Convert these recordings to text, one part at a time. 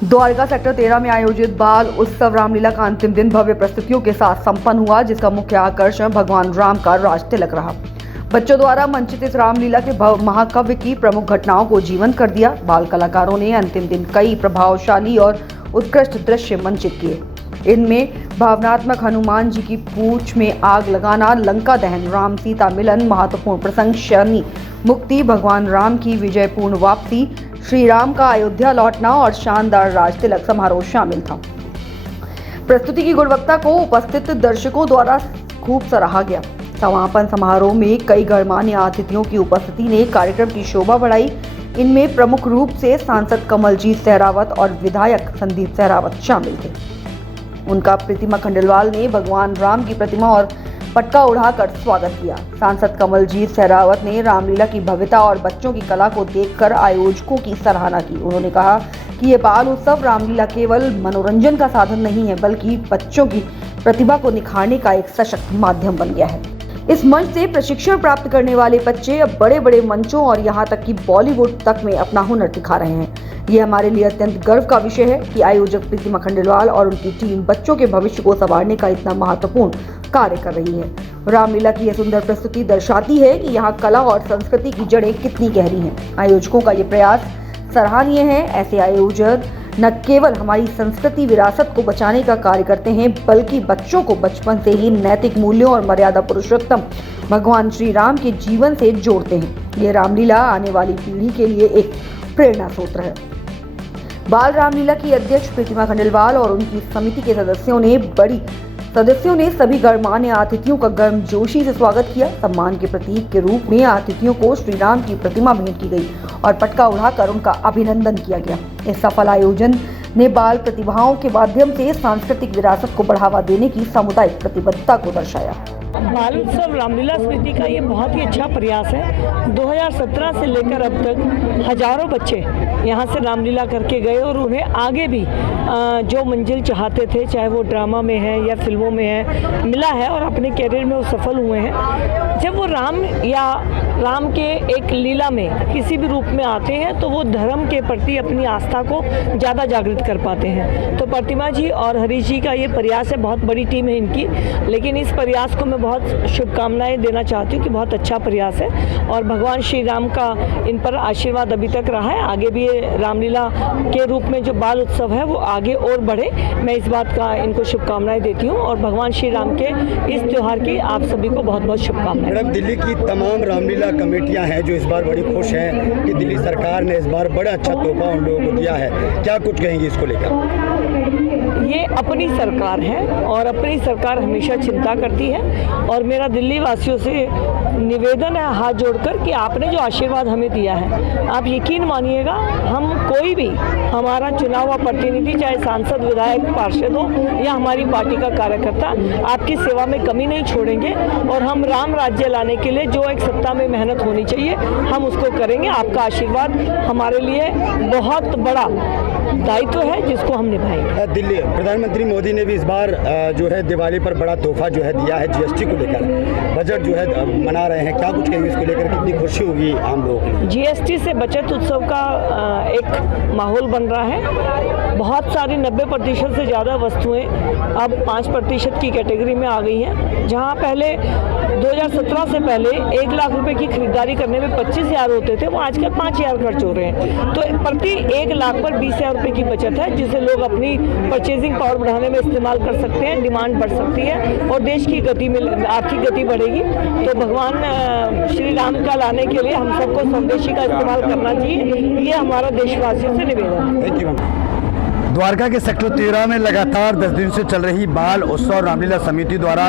Dwarka sector 13 में आयोजित बाल उत्सव रामलीला का अंतिम दिन भव्य प्रस्तुतियों के साथ संपन्न हुआ, जिसका मुख्य आकर्षण भगवान राम का राज तिलक रहा। बच्चों द्वारा मंचित इस रामलीला के महाकाव्य की प्रमुख घटनाओं को जीवंत कर दिया। बाल कलाकारों ने अंतिम दिन कई प्रभावशाली और उत्कृष्ट दृश्य मंचित किए। इनमें भावनात्मक हनुमान जी की पूंछ में आग लगाना, लंका दहन, राम सीता मिलन, महत्वपूर्ण प्रसंग शनि मुक्ति, भगवान राम की विजयपूर्ण वापसी, श्री राम का अयोध्या लौटना और शानदार राज तिलक समारोह शामिल था। प्रस्तुति की गुणवत्ता को उपस्थित दर्शकों द्वारा खूब सराहा गया। समापन समारोह में कई गणमान्य अतिथियों की उपस्थिति ने कार्यक्रम की शोभा बढ़ाई। इनमें प्रमुख रूप से सांसद कमलजीत सहरावत और विधायक संदीप सहरावत शामिल थे। उनका प्रतिमा खंडेलवाल ने भगवान राम की प्रतिमा और पटका उड़ाकर स्वागत किया। सांसद कमलजीत सहरावत ने रामलीला की भव्यता और बच्चों की कला को देखकर आयोजकों की सराहना की। उन्होंने कहा कि ये बाल उत्सव रामलीला केवल मनोरंजन का साधन नहीं है, बल्कि बच्चों की प्रतिभा को निखारने का एक सशक्त माध्यम बन गया है। इस मंच से प्रशिक्षण प्राप्त करने वाले बच्चे अब बड़े बड़े मंचों और यहाँ तक कि बॉलीवुड तक में अपना हुनर दिखा रहे हैं। ये हमारे लिए अत्यंत गर्व का विषय है कि आयोजक प्रतिमा खंडेलवाल और उनकी टीम बच्चों के भविष्य को संवारने का इतना महत्वपूर्ण कार्य कर रही है। रामलीला की यह सुंदर प्रस्तुति दर्शाती है कि यहाँ कला और संस्कृति की जड़ें कितनी गहरी हैं। आयोजकों का ये प्रयास सराहनीय है। ऐसे आयोजक न केवल हमारी संस्कृति विरासत को बचाने का कार्य करते हैं, बल्कि बच्चों को बचपन से ही नैतिक मूल्यों और मर्यादा पुरुषोत्तम भगवान श्री राम के जीवन से जोड़ते हैं। ये रामलीला आने वाली पीढ़ी के लिए एक प्रेरणा स्रोत है। बाल रामलीला की अध्यक्ष प्रतिमा खंडेलवाल और उनकी समिति के सदस्यों ने सभी गणमान्य अतिथियों का गर्मजोशी से स्वागत किया। सम्मान के प्रतीक के रूप में अतिथियों को श्री राम की प्रतिमा भेंट की गई और पटका उड़ाकर उनका अभिनंदन किया गया। इस सफल आयोजन ने बाल प्रतिभाओं के माध्यम से सांस्कृतिक विरासत को बढ़ावा देने की सामुदायिक प्रतिबद्धता को दर्शाया। बाल उत्सव रामलीला समिति का ये बहुत ही अच्छा प्रयास है। 2017 से लेकर अब तक हजारों बच्चे यहाँ से रामलीला करके गए और उन्हें आगे भी जो मंजिल चाहते थे, चाहे वो ड्रामा में है या फिल्मों में है, मिला है और अपने कैरियर में वो सफल हुए हैं। जब वो राम या राम के एक लीला में किसी भी रूप में आते हैं तो वो धर्म के प्रति अपनी आस्था को ज़्यादा जागृत कर पाते हैं। तो प्रतिमा जी और हरीश जी का ये प्रयास है, बहुत बड़ी टीम है इनकी, लेकिन इस प्रयास को मैं बहुत शुभकामनाएं देना चाहती हूँ कि बहुत अच्छा प्रयास है और भगवान श्री राम का इन पर आशीर्वाद अभी तक रहा है। आगे भी ये रामलीला के रूप में जो बाल उत्सव है वो आगे और बढ़े, मैं इस बात का इनको शुभकामनाएं देती हूँ और भगवान श्री राम के इस त्यौहार की आप सभी को बहुत बहुत शुभकामनाएं। मैडम, दिल्ली की तमाम रामलीला कमेटियां हैं जो इस बार बड़ी खुश हैं कि दिल्ली सरकार ने इस बार बड़ा अच्छा तोहफा उन लोगों को दिया है, क्या कुछ कहेंगी इसको लेकर? ये अपनी सरकार है और अपनी सरकार हमेशा चिंता करती है और मेरा दिल्ली वासियों से निवेदन है हाथ जोड़कर कि आपने जो आशीर्वाद हमें दिया है, आप यकीन मानिएगा हम कोई भी हमारा चुना हुआ प्रतिनिधि, चाहे सांसद, विधायक, पार्षद हो या हमारी पार्टी का कार्यकर्ता, आपकी सेवा में कमी नहीं छोड़ेंगे और हम राम राज्य लाने के लिए जो एक सत्ता में मेहनत होनी चाहिए हम उसको करेंगे। आपका आशीर्वाद हमारे लिए बहुत बड़ा दायित्व है जिसको हम निभाएंगे। दिल्ली प्रधानमंत्री मोदी ने भी इस बार जो है दिवाली पर बड़ा तोहफा जो है दिया है, जीएसटी को लेकर बजट जो है मना रहे हैं, क्या कुछ कहेंगे इसको लेकर, कितनी खुशी होगी आम लोगों को? जीएसटी से बचत उत्सव का एक माहौल बन रहा है। बहुत सारी 90% से ज़्यादा वस्तुएं अब 5% की कैटेगरी में आ गई हैं। जहां पहले 2017 से पहले 1 लाख रुपए की खरीदारी करने में 25,000 होते थे, वो आजकल 5,000 खर्च हो रहे हैं। तो प्रति 1 लाख पर 20,000 रुपए की बचत है, जिसे लोग अपनी परचेजिंग पावर बढ़ाने में इस्तेमाल कर सकते हैं, डिमांड बढ़ सकती है और देश की गति में आर्थिक गति बढ़ेगी। तो भगवान श्री राम का लाने के लिए हम सबको स्वदेशी का इस्तेमाल करना चाहिए, ये हमारा देशवासियों से निवेदन है। Thank you. द्वारका के सेक्टर 13 में लगातार 10 दिन से चल रही बाल उत्सव रामलीला समिति द्वारा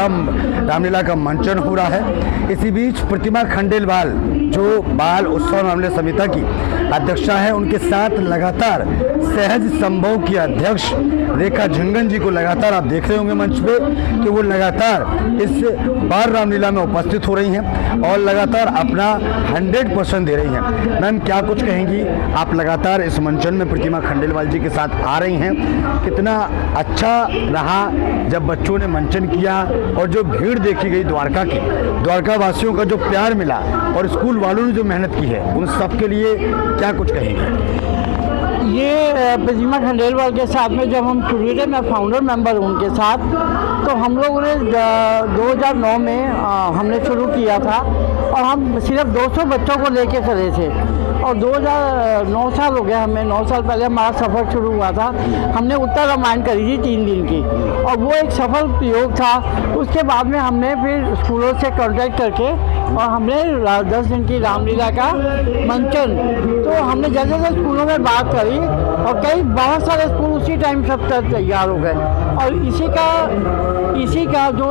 रामलीला का मंचन हो रहा है। इसी बीच प्रतिमा खंडेलवाल जो बाल उत्सव रामलीला समिति की अध्यक्षा है, उनके साथ लगातार सहज संभव की अध्यक्ष रेखा झंगन जी को लगातार आप देख रहे होंगे मंच पे कि वो लगातार इस बाल रामलीला में उपस्थित हो रही हैं और लगातार अपना 100% दे रही हैं। मैम, क्या कुछ कहेंगी? आप लगातार इस मंचन में प्रतिमा खंडेलवाल जी के साथ आ रही हैं, कितना अच्छा रहा जब बच्चों ने मंचन किया और जो भीड़ देखी गई द्वारका की, द्वारका वासियों का जो प्यार मिला और स्कूल वालों ने जो मेहनत की है, उन सब के लिए क्या कुछ कहेंगे? ये प्रतिमा खंडेलवाल के साथ में जब हम शुरू थे, मैं फाउंडर मेंबर हूँ उनके साथ, तो हम लोगों ने 2009 में हमने शुरू किया था और हम सिर्फ 200 बच्चों को लेके चले थे और 2009 साल हो गया हमें। 9 साल पहले हमारा सफ़र शुरू हुआ था। हमने उत्तर रामायण करी थी 3 दिन की और वो एक सफल प्रयोग था। उसके बाद में हमने फिर स्कूलों से कॉन्टैक्ट करके और हमने 10 दिन की रामलीला का मंचन, तो हमने जैसे जैसे स्कूलों में बात करी और कई बहुत सारे स्कूल उसी टाइम सब तैयार हो गए और इसी का जो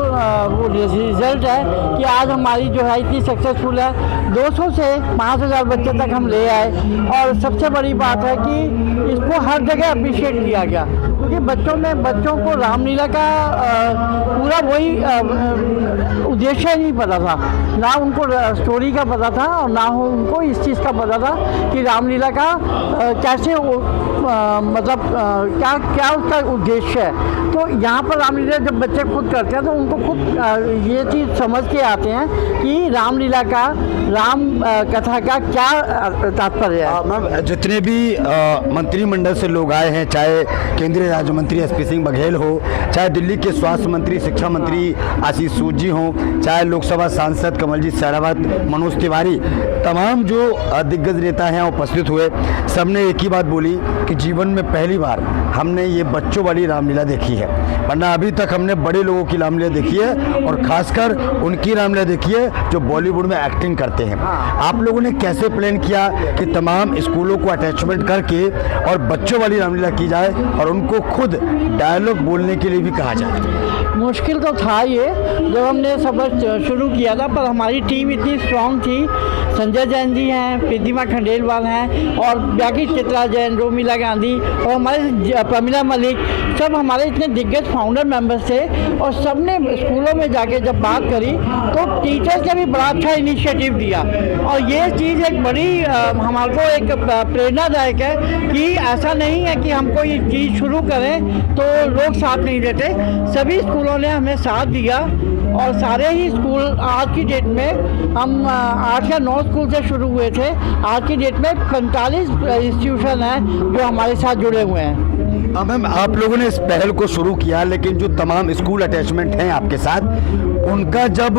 वो रिजल्ट है कि आज हमारी जो है इतनी सक्सेसफुल है। 200 से 5000 बच्चे तक हम ले आए और सबसे बड़ी बात है कि इसको हर जगह अप्रिशिएट किया गया क्योंकि बच्चों को रामलीला का पूरा वही उद्देश्य नहीं पता था, ना उनको स्टोरी का पता था और ना हो उनको इस चीज़ का पता था कि रामलीला का कैसे मतलब क्या उसका उद्देश्य है। तो यहाँ पर रामलीला जब बच्चे खुद करते हैं तो उनको खुद ये चीज़ समझ के आते हैं कि रामलीला का राम कथा का क्या तात्पर्य है। मैम, जितने भी मंत्रिमंडल से लोग आए हैं, चाहे केंद्रीय राज्य मंत्री एसपी सिंह बघेल हो, चाहे दिल्ली के स्वास्थ्य मंत्री शिक्षा मंत्री आशीष सूद जी हों, चाहे लोकसभा सांसद कमलजीत सहरावत, मनोज तिवारी, तमाम जो दिग्गज नेता हैं उपस्थित हुए, सबने एक ही बात बोली कि जीवन में पहली बार हमने ये बच्चों वाली रामलीला देखी है, वरना अभी तक हमने बड़े लोगों की रामलीला देखी है और खासकर उनकी रामलीला देखी है जो बॉलीवुड में एक्टिंग करते हैं। आप लोगों ने कैसे प्लान किया कि तमाम स्कूलों को अटैचमेंट करके और बच्चों वाली रामलीला की जाए और उनको खुद डायलॉग बोलने के लिए भी कहा जाए? मुश्किल तो था ये जब हमने सफ़र शुरू किया था, पर हमारी टीम इतनी स्ट्रांग थी। संजय जैन जी हैं, प्रतिमा खंडेलवाल हैं और बाकी चित्रा जैन, रोमिला गांधी और हमारे प्रमिला मलिक, सब हमारे इतने दिग्गज फाउंडर मेंबर्स थे और सब ने स्कूलों में जाके जब बात करी तो टीचर्स ने भी बड़ा अच्छा इनिशिएटिव दिया और ये चीज़ एक बड़ी हमारे को एक प्रेरणादायक है कि ऐसा नहीं है कि हम कोई चीज़ शुरू करें तो लोग साथ नहीं देते। सभी स्कूलों ने हमें साथ दिया और सारे ही स्कूल आज की डेट में हम 8 या 9 स्कूल से शुरू हुए थे, आज की डेट में 45 इंस्टीट्यूशन हैं जो हमारे साथ जुड़े हुए हैं। मैम, आप लोगों ने इस पहल को शुरू किया, लेकिन जो तमाम स्कूल अटैचमेंट हैं आपके साथ, उनका जब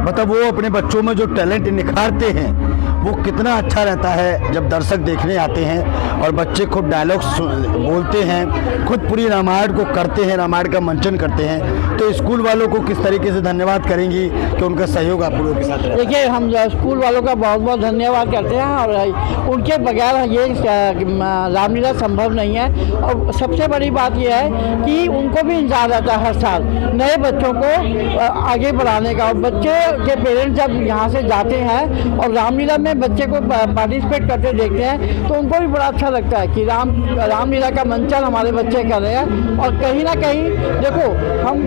मतलब वो अपने बच्चों में जो टैलेंट निखारते हैं वो कितना अच्छा रहता है जब दर्शक देखने आते हैं और बच्चे खुद डायलॉग्स बोलते हैं, खुद पूरी रामायण को करते हैं, रामायण का मंचन करते हैं। तो स्कूल वालों को किस तरीके से धन्यवाद करेंगी कि उनका सहयोग आप लोगों के साथ रहा? देखिए, हम स्कूल वालों का बहुत बहुत धन्यवाद करते हैं और उनके बगैर ये रामलीला संभव नहीं है। और सबसे बड़ी बात यह है कि उनको भी इंतजार रहता है हर साल नए बच्चों को आगे बढ़ाने का। और बच्चे के पेरेंट्स जब यहाँ से जाते हैं और रामलीला में बच्चे को पार्टिसिपेट करते देखते हैं तो उनको भी बड़ा अच्छा लगता है कि रामलीला का मंचन हमारे बच्चे कर रहे हैं। और कहीं ना कहीं देखो, हम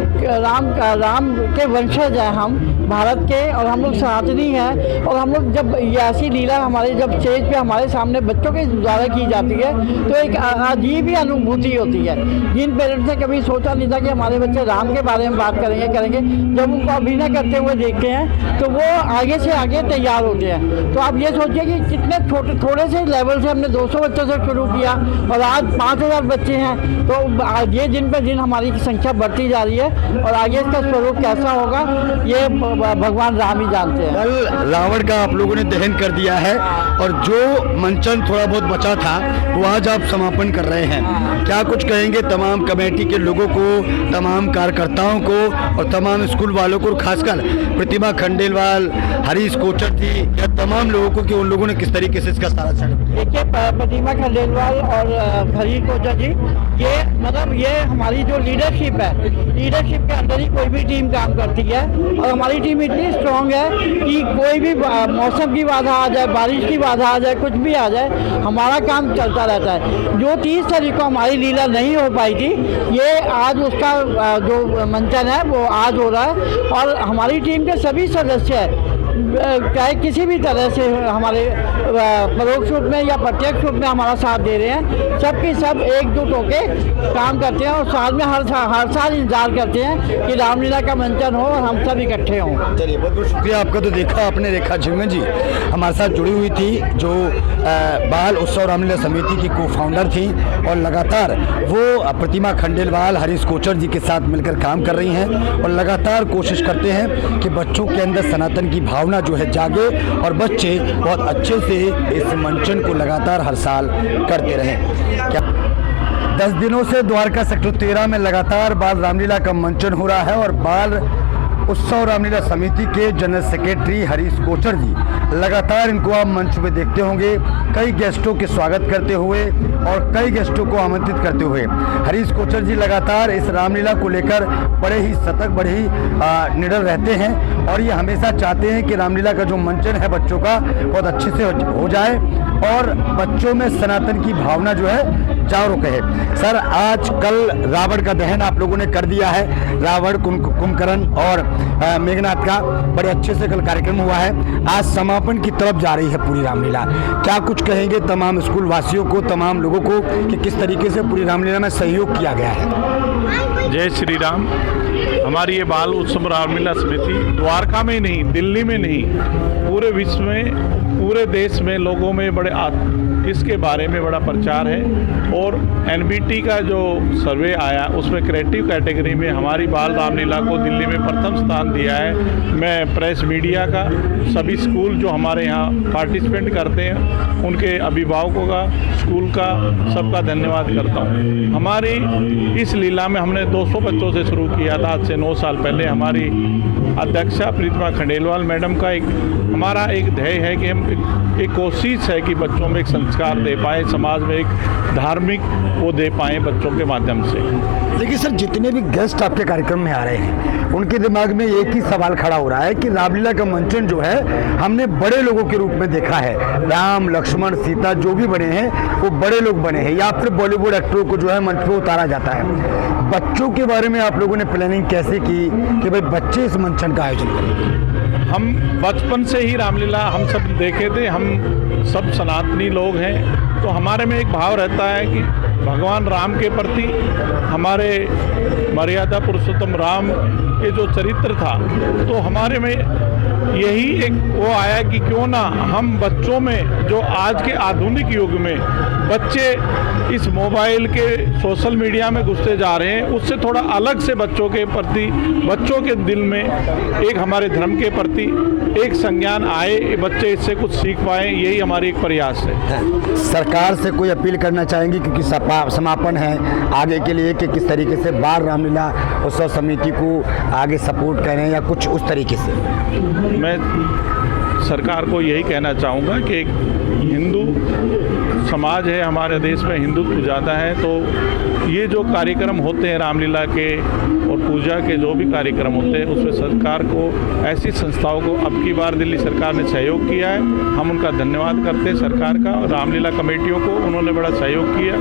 राम के वंशज हैं, हम भारत के, और हम लोग सनातनी हैं। और हम लोग जब ये ऐसी लीला हमारे जब स्टेज पे हमारे सामने बच्चों के द्वारा की जाती है तो एक अजीब ही अनुभूति होती है। जिन पेरेंट्स ने कभी सोचा नहीं था कि हमारे बच्चे राम के बारे में बात करेंगे, जब उनको अभिनय करते हुए देखते हैं तो वो आगे से आगे तैयार होते हैं। तो आप ये सोचिए कि कितने थोड़े से लेवल से हमने 200 बच्चों से शुरू किया और आज 5000 बच्चे हैं। तो ये दिन पर दिन हमारी संख्या बढ़ती जा रही है और आगे इसका स्वरूप कैसा होगा ये भगवान राम ही जानते हैं। कल रावण का आप लोगों ने दहन कर दिया है और जो मंचन थोड़ा बहुत बचा था वो आज आप समापन कर रहे हैं। क्या कुछ कहेंगे तमाम कमेटी के लोगों को, तमाम कार्यकर्ताओं को और तमाम स्कूल वालों को, खासकर प्रतिमा खंडेलवाल, हरीश कोचर जी या तमाम लोगों को कि उन लोगों ने किस तरीके से इसका सारा चल? देखिए, प्रतिमा खंडेलवाल और हरीश कोचर जी, ये हमारी जो लीडरशिप है, लीडरशिप के अंदर ही कोई भी टीम काम करती है। और हमारी टीम इतनी स्ट्रांग है कि कोई भी मौसम की बाधा आ जाए, बारिश की बाधा आ जाए, कुछ भी आ जाए, हमारा काम चलता रहता है। जो 30 तारीख को हमारी लीला नहीं हो पाई थी, ये आज उसका जो मंचन है वो आज हो रहा है। और हमारी टीम के सभी सदस्य चाहे किसी भी तरह से हमारे परोक्ष रूप में या प्रत्यक्ष रूप में हमारा साथ दे रहे हैं, सबके सब एकजुट होकर काम करते हैं और साथ में हर साल इंतजार करते हैं कि रामलीला का मंचन हो और हम सब इकट्ठे हों। चलिए, बहुत बहुत शुक्रिया आपका। तो देखा आपने, रेखा झिमन जी हमारे साथ जुड़ी हुई थी, जो बाल उत्सव रामलीला समिति की को फाउंडर थी और लगातार वो प्रतिमा खंडेलवाल, हरीश कोचर जी के साथ मिलकर काम कर रही हैं और लगातार कोशिश करते हैं कि बच्चों के अंदर सनातन की भावना जो है जागे और बच्चे बहुत अच्छे से इस मंचन को लगातार हर साल करते रहें। क्या 10 दिनों से द्वारका सेक्टर 13 में लगातार बाल रामलीला का मंचन हो रहा है और बाल उत्सव रामलीला समिति के जनरल सेक्रेटरी हरीश कोचर जी लगातार इनको आप मंच पे देखते होंगे, कई गेस्टों के स्वागत करते हुए और कई गेस्टों को आमंत्रित करते हुए। हरीश कोचर जी लगातार इस रामलीला को लेकर बड़े ही सतर्क, बड़े ही निडर रहते हैं और ये हमेशा चाहते हैं कि रामलीला का जो मंचन है बच्चों का बहुत अच्छे से हो जाए और बच्चों में सनातन की भावना जो है जागरूक है। सर, आज कल रावण का दहन आप लोगों ने कर दिया है, रावण, कुंभकर्ण और मेघनाथ का बड़े अच्छे से कल कार्यक्रम हुआ है। आज समापन की तरफ जा रही है पूरी रामलीला। क्या कुछ कहेंगे तमाम स्कूल वासियों को, तमाम लोगों को कि किस तरीके से पूरी रामलीला में सहयोग किया गया है? जय श्री राम। हमारी ये बाल उत्सव रामलीला समिति द्वारका में नहीं, दिल्ली में नहीं, पूरे विश्व में, पूरे देश में लोगों में बड़े इसके बारे में बड़ा प्रचार है और एनबीटी का जो सर्वे आया उसमें क्रिएटिव कैटेगरी में हमारी बाल रामलीला को दिल्ली में प्रथम स्थान दिया है। मैं प्रेस मीडिया का, सभी स्कूल जो हमारे यहाँ पार्टिसिपेंट करते हैं उनके अभिभावकों का, स्कूल का, सबका धन्यवाद करता हूँ। हमारी इस लीला में हमने 200 बच्चों से शुरू किया था आज से 9 साल पहले। हमारी अध्यक्षा प्रतिमा खंडेलवाल मैडम का हमारा एक ध्येय है कि हम एक कोशिश है कि बच्चों में एक संस्कार दे पाए, समाज में एक धार्मिक वो दे पाएँ बच्चों के माध्यम से। देखिए सर, जितने भी गेस्ट आपके कार्यक्रम में आ रहे हैं उनके दिमाग में एक ही सवाल खड़ा हो रहा है कि रामलीला का मंचन जो है हमने बड़े लोगों के रूप में देखा है, राम, लक्ष्मण, सीता जो भी बने हैं वो बड़े लोग बने हैं या फिर बॉलीवुड एक्टरों को जो है मंच पर उतारा जाता है। बच्चों के बारे में आप लोगों ने प्लानिंग कैसे की कि भाई बच्चे इस मंचन का आयोजन करेंगे? हम बचपन से ही रामलीला हम सब देखे थे, हम सब सनातनी लोग हैं, तो हमारे में एक भाव रहता है कि भगवान राम के प्रति, हमारे मर्यादा पुरुषोत्तम राम के जो चरित्र था, तो हमारे में यही एक वो आया कि क्यों ना हम बच्चों में, जो आज के आधुनिक युग में बच्चे इस मोबाइल के सोशल मीडिया में घुसते जा रहे हैं, उससे थोड़ा अलग से बच्चों के प्रति, बच्चों के दिल में एक हमारे धर्म के प्रति एक संज्ञान आए, बच्चे इससे कुछ सीख पाएँ, यही हमारी एक प्रयास है। सरकार से कोई अपील करना चाहेंगे क्योंकि समापन है आगे के लिए कि किस तरीके से बाल रामलीला उत्सव समिति को आगे सपोर्ट करें या कुछ उस तरीके से? मैं सरकार को यही कहना चाहूँगा कि एक हिंदू समाज है हमारे देश में, हिंदुत्व ज़्यादा है, तो ये जो कार्यक्रम होते हैं रामलीला के और पूजा के जो भी कार्यक्रम होते हैं उसमें सरकार को, ऐसी संस्थाओं को अब की बार दिल्ली सरकार ने सहयोग किया है, हम उनका धन्यवाद करते हैं सरकार का और रामलीला कमेटियों को, उन्होंने बड़ा सहयोग किया,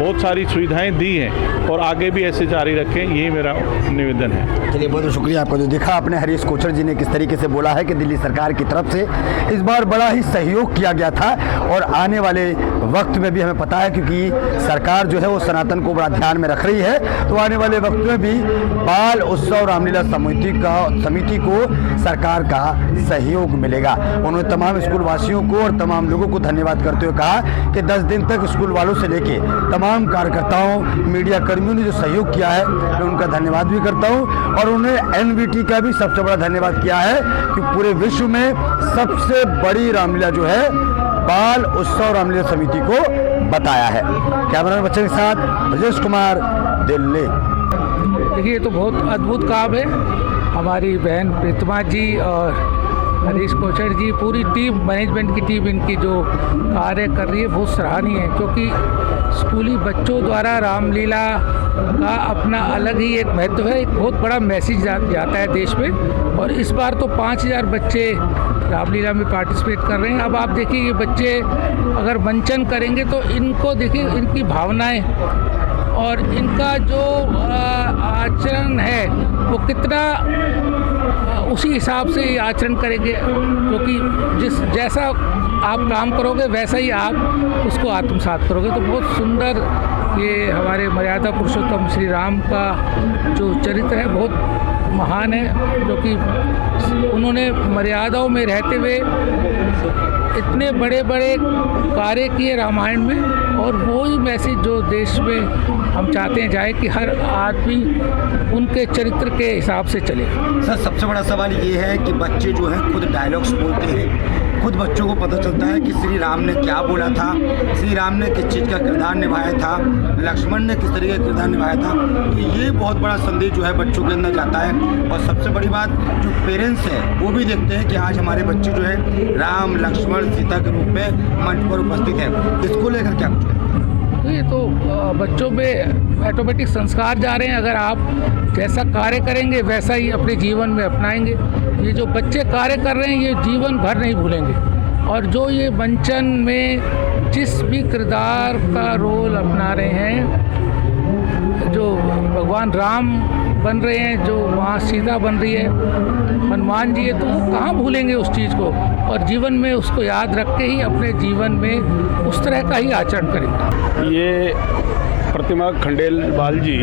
बहुत सारी सुविधाएं दी हैं और आगे भी ऐसे जारी रखें, यही मेरा निवेदन है। चलिए, बहुत शुक्रिया आपका। जो देखा आपने हरीश कोचर जी ने किस तरीके से बोला है कि दिल्ली सरकार की तरफ से इस बार बड़ा ही सहयोग किया गया था और आने वाले वक्त में भी हमें पता है क्योंकि सरकार जो है वो सनातन को बड़ा ध्यान में रख रही है, तो आने वाले वक्त में भी बाल उत्सव रामलीला समिति को सरकार का सहयोग मिलेगा। उन्होंने तमाम स्कूल वासियों को और तमाम लोगों को धन्यवाद करते हुए कहा कि 10 दिन तक स्कूल वालों से लेके तमाम कार्यकर्ताओं, मीडिया कर्मियों ने जो सहयोग किया है मैं उनका धन्यवाद भी करता हूँ और उन्होंने एनबीटी का भी सबसे बड़ा धन्यवाद किया है कि पूरे विश्व में सबसे बड़ी रामलीला जो है बाल उत्सव रामलीला समिति को बताया है। कैमरा बच्चे के साथ राजेश कुमार, दिल्ली। देखिए, ये तो बहुत अद्भुत काम है। हमारी बहन प्रतिमा जी और हरीश कोचर जी, पूरी टीम, मैनेजमेंट की टीम इनकी जो कार्य कर रही है बहुत सराहनीय है, क्योंकि स्कूली बच्चों द्वारा रामलीला का अपना अलग ही एक महत्व है, एक बहुत बड़ा मैसेज जाता है देश में। और इस बार तो 5000 बच्चे रामलीला में पार्टिसिपेट कर रहे हैं। अब आप देखिए, ये बच्चे अगर मंचन करेंगे तो इनको देखिए, इनकी भावनाएं और इनका जो आचरण है वो कितना उसी हिसाब से ये आचरण करेंगे, क्योंकि जैसा आप काम करोगे वैसा ही आप उसको आत्मसात करोगे। तो बहुत सुंदर ये हमारे मर्यादा पुरुषोत्तम श्री राम का जो चरित्र है बहुत महान है, जो कि उन्होंने मर्यादाओं में रहते हुए इतने बड़े बड़े कार्य किए रामायण में, और वही मैसेज जो देश में हम चाहते हैं जाए कि हर आदमी उनके चरित्र के हिसाब से चले। सर, सबसे बड़ा सवाल ये है कि बच्चे जो हैं खुद डायलॉग्स बोलते हैं, खुद बच्चों को पता चलता है कि श्री राम ने क्या बोला था, श्री राम ने किस चीज़ का किरदार निभाया था, लक्ष्मण ने किस तरीके का किरदार निभाया था। तो ये बहुत बड़ा संदेश जो है बच्चों के अंदर जाता है। और सबसे बड़ी बात, जो पेरेंट्स हैं वो भी देखते हैं कि आज हमारे बच्चे जो है राम, लक्ष्मण, सीता के रूप में मंच पर उपस्थित है। इसको लेकर क्या कुछ है? तो ये तो बच्चों में ऑटोमेटिक संस्कार जा रहे हैं। अगर आप जैसा कार्य करेंगे वैसा ही अपने जीवन में अपनाएंगे। ये जो बच्चे कार्य कर रहे हैं ये जीवन भर नहीं भूलेंगे। और जो ये मंचन में जिस भी किरदार का रोल अपना रहे हैं, जो भगवान राम बन रहे हैं, जो वहाँ सीता बन रही है, हनुमान जी है, तो वो कहाँ भूलेंगे उस चीज़ को, और जीवन में उसको याद रख के ही अपने जीवन में उस तरह का ही आचरण करेंगे। ये प्रतिमा खंडेलवाल जी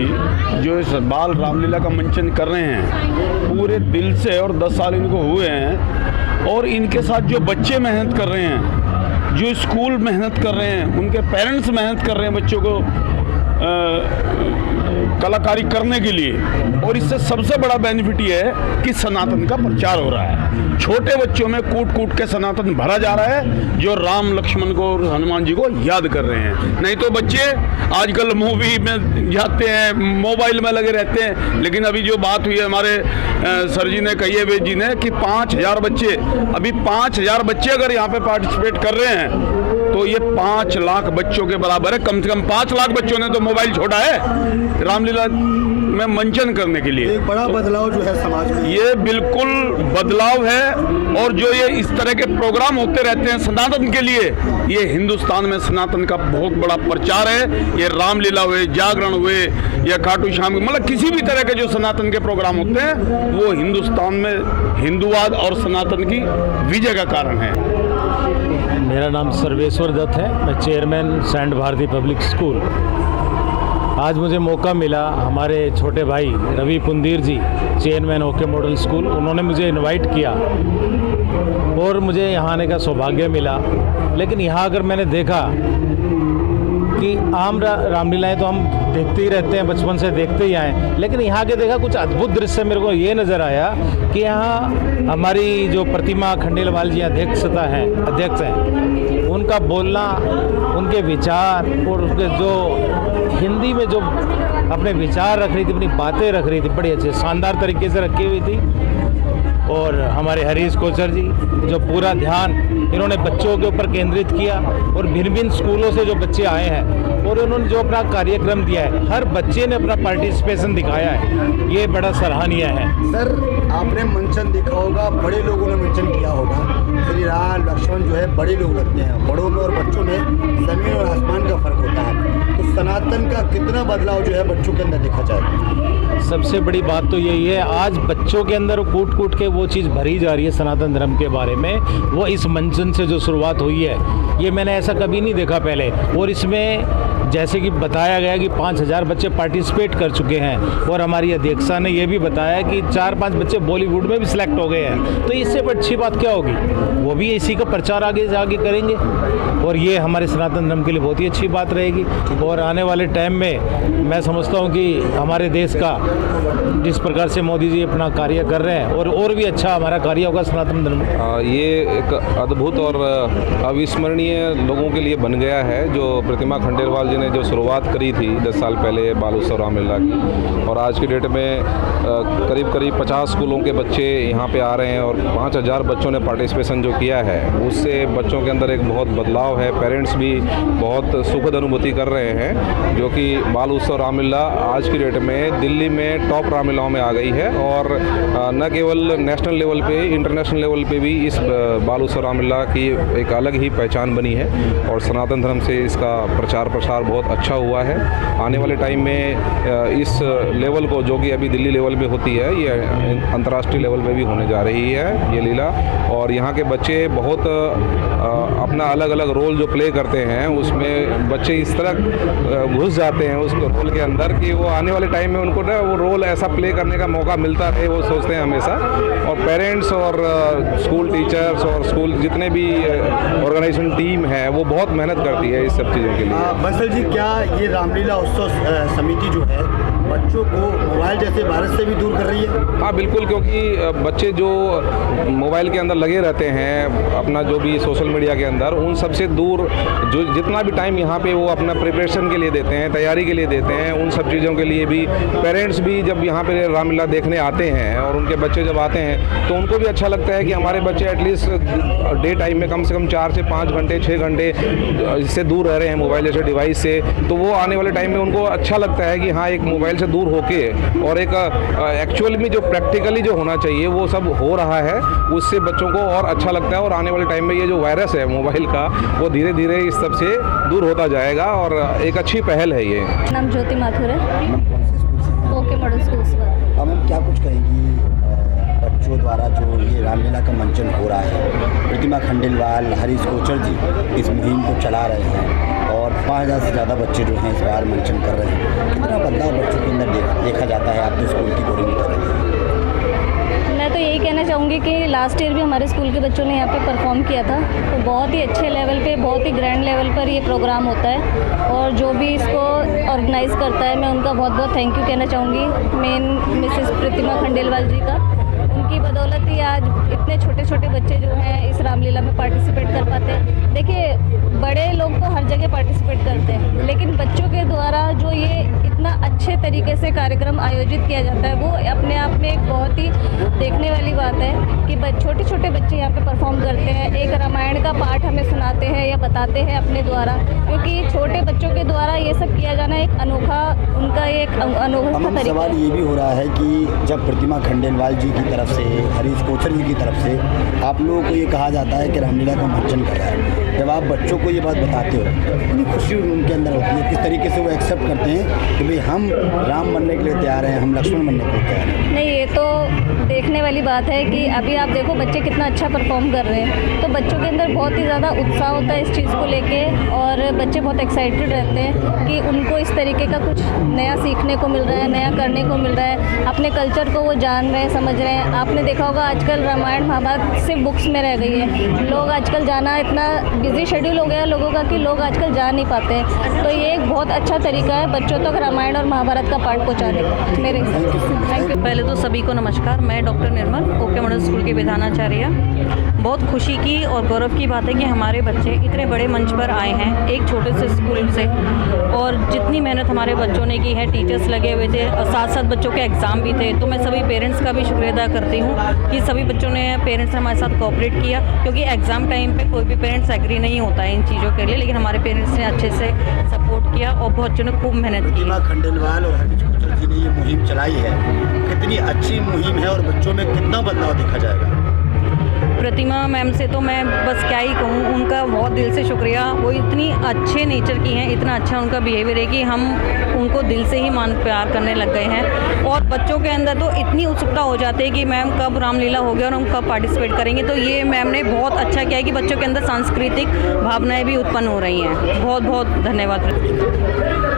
जो इस बाल रामलीला का मंचन कर रहे हैं पूरे दिल से, और 10 साल इनको हुए हैं, और इनके साथ जो बच्चे मेहनत कर रहे हैं, जो स्कूल मेहनत कर रहे हैं, उनके पेरेंट्स मेहनत कर रहे हैं बच्चों को कलाकारी करने के लिए। और इससे सबसे बड़ा बेनिफिट ये है कि सनातन का प्रचार हो रहा है। छोटे बच्चों में कूट कूट के सनातन भरा जा रहा है, जो राम, लक्ष्मण को और हनुमान जी को याद कर रहे हैं। नहीं तो बच्चे आजकल मूवी में जाते हैं, मोबाइल में लगे रहते हैं। लेकिन अभी जो बात हुई है हमारे सर जी ने कही है, वेद जी ने, कि 5000 बच्चे, अभी 5000 बच्चे अगर यहाँ पे पार्टिसिपेट कर रहे हैं तो ये 5 लाख बच्चों के बराबर है। कम से कम 5 लाख बच्चों ने तो मोबाइल छोड़ा है रामलीला में मंचन करने के लिए। एक बड़ा बदलाव जो है समाज में, ये बिल्कुल बदलाव है। और जो ये इस तरह के प्रोग्राम होते रहते हैं सनातन के लिए, ये हिंदुस्तान में सनातन का बहुत बड़ा प्रचार है। ये रामलीला हुए, जागरण हुए, या खाटू श्याम, मतलब किसी भी तरह के जो सनातन के प्रोग्राम होते हैं, वो हिंदुस्तान में हिंदुवाद और सनातन की विजय का कारण है। मेरा नाम सर्वेश्वर दत्त है, मैं chairman sand Bharti public school. आज मुझे मौका मिला, हमारे छोटे भाई Ravi Pundir ji, chairman okay model school, उन्होंने मुझे इनवाइट किया और मुझे यहाँ आने का सौभाग्य मिला। लेकिन यहाँ अगर मैंने देखा कि आम रामलीलाएँ तो हम देखते ही रहते हैं, बचपन से देखते ही आए, लेकिन यहाँ के देखा कुछ अद्भुत दृश्य मेरे को ये नज़र आया कि यहाँ हमारी जो प्रतिमा खंडेलवाल जी अध्यक्ष हैं, उनका बोलना, उनके विचार, और उनके जो हिंदी में जो अपने विचार रख रही थी, अपनी बातें रख रही थी, बड़ी अच्छे शानदार तरीके से रखी हुई थी। और हमारे हरीश कोचर जी जो पूरा ध्यान इन्होंने बच्चों के ऊपर केंद्रित किया, और भिन्न भिन्न स्कूलों से जो बच्चे आए हैं और उन्होंने जो अपना कार्यक्रम दिया है, हर बच्चे ने अपना पार्टिसिपेशन दिखाया है, ये बड़ा सराहनीय है। सर, आपने मंचन देखा होगा, बड़े लोगों ने मंचन किया होगा। श्री राम, लक्ष्मण जो है बड़े लोग लगते हैं, बड़ों में और बच्चों में जमीन और आसमान का फर्क होता है। तो सनातन का कितना बदलाव जो है बच्चों के अंदर देखा जाए? सबसे बड़ी बात तो यही है, आज बच्चों के अंदर कूट कूट के वो चीज़ भरी जा रही है सनातन धर्म के बारे में, वो इस मंचन से जो शुरुआत हुई है, ये मैंने ऐसा कभी नहीं देखा पहले। और इसमें जैसे कि बताया गया कि 5000 बच्चे पार्टिसिपेट कर चुके हैं, और हमारी अध्यक्षा ने ये भी बताया कि 4-5 बच्चे बॉलीवुड में भी सिलेक्ट हो गए हैं। तो इससे अच्छी बात क्या होगी, वो भी इसी का प्रचार आगे करेंगे, और ये हमारे सनातन धर्म के लिए बहुत ही अच्छी बात रहेगी। और आने वाले टाइम में मैं समझता हूँ कि हमारे देश का जिस प्रकार से मोदी जी अपना कार्य कर रहे हैं, और भी अच्छा हमारा कार्य होगा सनातन धर्म। ये एक अद्भुत और अविस्मरणीय लोगों के लिए बन गया है। जो प्रतिमा खंडेलवाल जी ने जो शुरुआत करी थी 10 साल पहले बाल उत्सव रामलीला की, और आज की डेट में करीब 50 स्कूलों के बच्चे यहाँ पे आ रहे हैं, और 5000 बच्चों ने पार्टिसिपेशन जो किया है उससे बच्चों के अंदर एक बहुत बदलाव है। पेरेंट्स भी बहुत सुखद अनुभूति कर रहे हैं, जो कि बाल उत्सव रामलीला आज की डेट में दिल्ली में टॉप रामलीलाओं में आ गई है। और न केवल नेशनल लेवल पे, इंटरनेशनल लेवल पे भी इस बाल उत्सव रामलीला की एक अलग ही पहचान बनी है और सनातन धर्म से इसका प्रचार प्रसार बहुत अच्छा हुआ है। आने वाले टाइम में इस लेवल को, जो कि अभी दिल्ली लेवल में होती है, ये अंतर्राष्ट्रीय लेवल पे भी होने जा रही है ये लीला। और यहाँ के बच्चे बहुत अपना अलग अलग रोल जो प्ले करते हैं उसमें बच्चे इस तरह घुस जाते हैं उस रोल के अंदर कि वो आने वाले टाइम में उनको ना वो रोल ऐसा प्ले करने का मौका मिलता रहे, वो सोचते हैं हमेशा। और पेरेंट्स और स्कूल टीचर्स और स्कूल जितने भी ऑर्गेनाइजेशन टीम है वो बहुत मेहनत करती है इस सब चीज़ों के लिए। बंसल जी, क्या ये रामलीला उत्सव समिति जो है बच्चों को मोबाइल जैसे वायरस से भी दूर कर रही है? हाँ बिल्कुल, क्योंकि बच्चे जो मोबाइल के अंदर लगे रहते हैं, अपना जो भी सोशल मीडिया के अंदर, उन सबसे दूर जो जितना भी टाइम यहाँ पे वो अपना प्रिपरेशन के लिए देते हैं, तैयारी के लिए देते हैं, उन सब चीज़ों के लिए भी पेरेंट्स भी जब यहाँ पे रामलीला देखने आते हैं और उनके बच्चे जब आते हैं तो उनको भी अच्छा लगता है कि हमारे बच्चे एटलीस्ट डे टाइम में कम से कम 4 से 5 घंटे 6 घंटे इससे दूर रह रहे हैं मोबाइल जैसे डिवाइस से। तो वो आने वाले टाइम में उनको अच्छा लगता है कि हाँ, एक मोबाइल से दूर होके और एक एक्चुअल में जो प्रैक्टिकली जो होना चाहिए वो सब हो रहा है, उससे बच्चों को और अच्छा लगता है। और आने वाले टाइम में ये जो वायरस है मोबाइल का, वो धीरे धीरे इस सब से दूर होता जाएगा और एक अच्छी पहल है ये। नाम ज्योति माथुर है, ओके मॉडल स्कूल से। अब हम क्या कुछ कहेंगी बच्चों द्वारा जो ये रामलीला का मंचन हो रहा है? प्रतिमा खंडेलवाल, हरीश कोचर जी इस मुहिम को चला रहे हैं और 5000 से ज़्यादा बच्चे जो हैं इस बार मंचन कर रहे हैं। कितना बदलाव बच्चों के अंदर देखा जाता है? आप तो स्कूल की गौरव कर रहे हैं। मैं तो यही कहना चाहूँगी कि लास्ट ईयर भी हमारे स्कूल के बच्चों ने यहाँ पे परफॉर्म किया था, तो बहुत ही अच्छे लेवल पे, बहुत ही ग्रैंड लेवल पर ये प्रोग्राम होता है। और जो भी इसको ऑर्गेनाइज़ करता है, मैं उनका बहुत बहुत थैंक यू कहना चाहूँगी, मेन मिसेस प्रतिमा खंडेलवाल जी का। उनकी बदौलत ही आज इतने छोटे छोटे बच्चे जो हैं इस रामलीला में पार्टिसिपेट कर पाते हैं। देखिए, बड़े लोग तो हर जगह पार्टिसिपेट करते हैं, लेकिन बच्चों के द्वारा जो ये इतना अच्छे तरीके से कार्यक्रम आयोजित किया जाता है, वो अपने आप में एक बहुत ही देखने वाली बात है कि छोटे छोटे बच्चे यहाँ पे परफॉर्म करते हैं, एक रामायण का पाठ हमें सुनाते हैं या बताते हैं अपने द्वारा, क्योंकि छोटे बच्चों के द्वारा ये सब किया जाना एक अनोखा, उनका एक अनोखा तरीका। सवाल ये भी हो रहा है कि जब प्रतिमा खंडेलवाल जी की तरफ से, हरीश कोचर जी की तरफ से आप लोगों को ये कहा जाता है कि रामलीला का मंचन कर रहा है, जब आप बच्चों को ये बात बताते हो, कितनी खुशी उनके अंदर होती है? किस तरीके से वो एक्सेप्ट करते हैं कि भाई हम राम बनने के लिए तैयार हैं, हम लक्ष्मण बनने के लिए तैयार हैं? नहीं, ये तो देखने वाली बात है कि अभी आप देखो बच्चे कितना अच्छा परफॉर्म कर रहे हैं, तो बच्चों के अंदर बहुत ही ज़्यादा उत्साह होता है इस चीज़ को लेके, और बच्चे बहुत एक्साइटेड रहते हैं कि उनको इस तरीके का कुछ नया सीखने को मिल रहा है, नया करने को मिल रहा है, अपने कल्चर को वो जान रहे हैं, समझ रहे हैं। आपने देखा होगा आजकल रामायण महाभारत सिर्फ बुक्स में रह गई है, लोग आजकल जाना, इतना बिजी शेड्यूल हो गया है लोगों का कि लोग आजकल जा नहीं पाते हैं। तो ये एक बहुत अच्छा तरीका है बच्चों तक रामायण और महाभारत का पाठ पहुँचाने का, मेरे हिसाब से। Thank you. पहले तो सभी को नमस्कार, मैं डॉक्टर निर्मल, ओके मॉडल स्कूल के विधानाचार्य। बहुत खुशी की और गौरव की बात है कि हमारे बच्चे इतने बड़े मंच पर आए हैं एक छोटे से स्कूल से, और जितनी मेहनत हमारे बच्चों ने की है, टीचर्स लगे हुए थे और साथ साथ बच्चों के एग्ज़ाम भी थे, तो मैं सभी पेरेंट्स का भी शुक्रिया अदा करती हूँ कि सभी बच्चों ने, पेरेंट्स ने हमारे साथ कोऑपरेट किया, क्योंकि एग्ज़ाम टाइम पे कोई भी पेरेंट्स एग्री नहीं होता है इन चीज़ों के लिए, लेकिन हमारे पेरेंट्स ने अच्छे से सपोर्ट किया और बच्चों ने खूब मेहनत की। प्रतिमा खंडेलवाल और हरीश कोचर जी ने ये मुहिम चलाई है, कितनी अच्छी मुहिम है और बच्चों में कितना बदलाव देखा जाएगा? प्रतिमा मैम से तो मैं बस क्या ही कहूँ, उनका बहुत दिल से शुक्रिया। वो इतनी अच्छे नेचर की हैं, इतना अच्छा उनका बिहेवियर है कि हम उनको दिल से ही मान प्यार करने लग गए हैं। और बच्चों के अंदर तो इतनी उत्सुकता हो जाती है कि मैम कब रामलीला हो गया और हम कब पार्टिसिपेट करेंगे। तो ये मैम ने बहुत अच्छा किया है कि बच्चों के अंदर सांस्कृतिक भावनाएँ भी उत्पन्न हो रही हैं। बहुत बहुत धन्यवाद।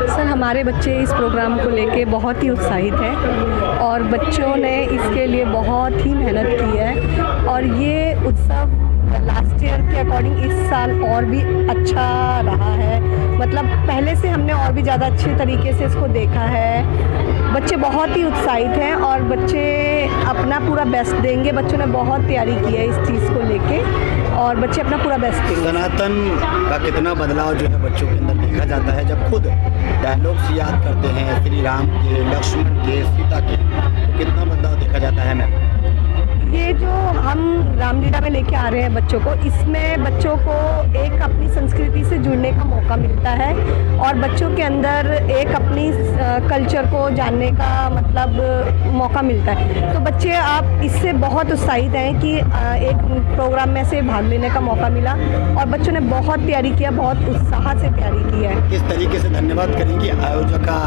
सर, हमारे बच्चे इस प्रोग्राम को लेके बहुत ही उत्साहित हैं और बच्चों ने इसके लिए बहुत ही मेहनत की है, और ये उत्सव लास्ट ईयर के अकॉर्डिंग इस साल और भी अच्छा रहा है। मतलब पहले से हमने और भी ज़्यादा अच्छे तरीके से इसको देखा है। बच्चे बहुत ही उत्साहित हैं और बच्चे अपना पूरा बेस्ट देंगे। बच्चों ने बहुत तैयारी की है इस चीज़ को लेके और बच्चे अपना पूरा बेस्ट देंगे। सनातन का कितना बदलाव जो है बच्चों के अंदर देखा जाता है जब खुद डायलॉग्स याद करते हैं श्री राम के, लक्ष्मण के, सीता के, तो कितना बदलाव देखा जाता है मैम? ये जो हम रामलीला में लेके आ रहे हैं बच्चों को, इसमें बच्चों को एक अपनी संस्कृति से जुड़ने का मौका मिलता है और बच्चों के अंदर एक अपनी कल्चर को जानने का मतलब मौका मिलता है। तो बच्चे आप इससे बहुत उत्साहित हैं कि एक प्रोग्राम में से भाग लेने का मौका मिला और बच्चों ने बहुत तैयारी किया, बहुत उत्साह से तैयारी की है। किस तरीके से धन्यवाद करेंगे आयोजका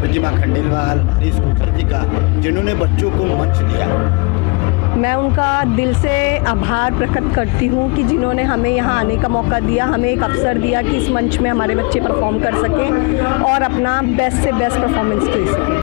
प्रतिमा खंडेलवाल, हरीश कोचर जी का, जिन्होंने बच्चों को मंच दिया? मैं उनका दिल से आभार प्रकट करती हूँ कि जिन्होंने हमें यहाँ आने का मौका दिया, हमें एक अवसर दिया कि इस मंच में हमारे बच्चे परफॉर्म कर सकें और अपना बेस्ट से बेस्ट परफॉर्मेंस दे सकें।